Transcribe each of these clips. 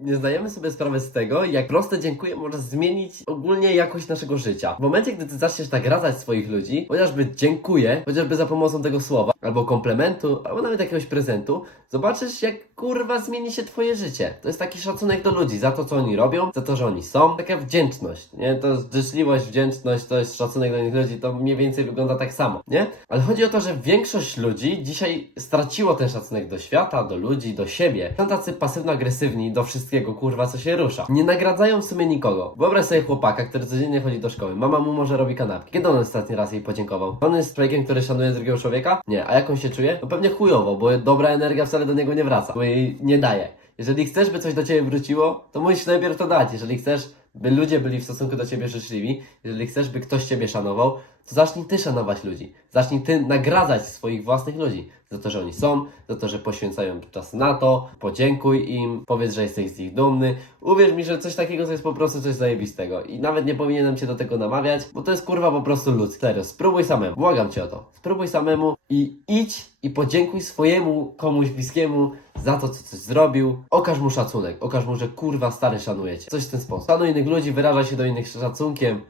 Nie zdajemy sobie sprawy z tego, jak proste dziękuję może zmienić ogólnie jakość naszego życia. W momencie, gdy ty zaczniesz nagradzać swoich ludzi, chociażby dziękuję, chociażby za pomocą tego słowa, albo komplementu, albo nawet jakiegoś prezentu, zobaczysz, jak kurwa zmieni się twoje życie. To jest taki szacunek do ludzi za to, co oni robią, za to, że oni są. Taka wdzięczność, nie? To życzliwość, wdzięczność, to jest szacunek do innych ludzi, to mniej więcej wygląda tak samo, nie? Ale chodzi o to, że większość ludzi dzisiaj straciło ten szacunek do świata, do ludzi, do siebie. Są tacy pasywno-agresywni do wszystkiego, kurwa, co się rusza. Nie nagradzają w sumie nikogo. Wyobraź sobie chłopaka, który codziennie chodzi do szkoły. Mama mu może robi kanapki. Kiedy on ostatni raz jej podziękował? On jest człowiekiem, który szanuje drugiego człowieka? Nie. A jak on się czuje? No pewnie chujowo, bo dobra energia wcale do niego nie wraca, bo jej nie daje. Jeżeli chcesz, by coś do ciebie wróciło, to musisz najpierw to dać. Jeżeli chcesz, by ludzie byli w stosunku do ciebie życzliwi, jeżeli chcesz, by ktoś ciebie szanował, zacznij ty szanować ludzi. Zacznij ty nagradzać swoich własnych ludzi za to, że oni są, za to, że poświęcają czas na to. Podziękuj im, powiedz, że jesteś z nich dumny. Uwierz mi, że coś takiego to jest po prostu coś zajebistego i nawet nie powinienem cię do tego namawiać, bo to jest kurwa po prostu ludzkie. Serio, spróbuj samemu. Błagam cię o to. Spróbuj samemu i idź i podziękuj swojemu komuś bliskiemu za to, co coś zrobił. Okaż mu szacunek. Okaż mu, że kurwa stary szanuje cię. Coś w ten sposób. Szanuj innych ludzi, wyrażaj się do innych szacunkiem.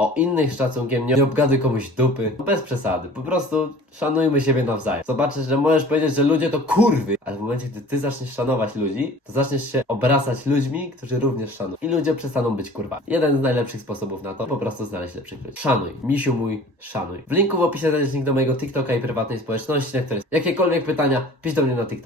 O innych szacunkiem, nie obgaduj komuś dupy. Bez przesady. Po prostu szanujmy siebie nawzajem. Zobaczysz, że możesz powiedzieć, że ludzie to kurwy. Ale w momencie, gdy ty zaczniesz szanować ludzi, to zaczniesz się obracać ludźmi, którzy również szanują. I ludzie przestaną być kurwami. Jeden z najlepszych sposobów na to, po prostu znaleźć lepszych ludzi. Szanuj. Misiu mój, szanuj. W linku w opisie znajdziesz link do mojego TikToka i prywatnej społeczności, na której jakiekolwiek pytania, pisz do mnie na TikTok.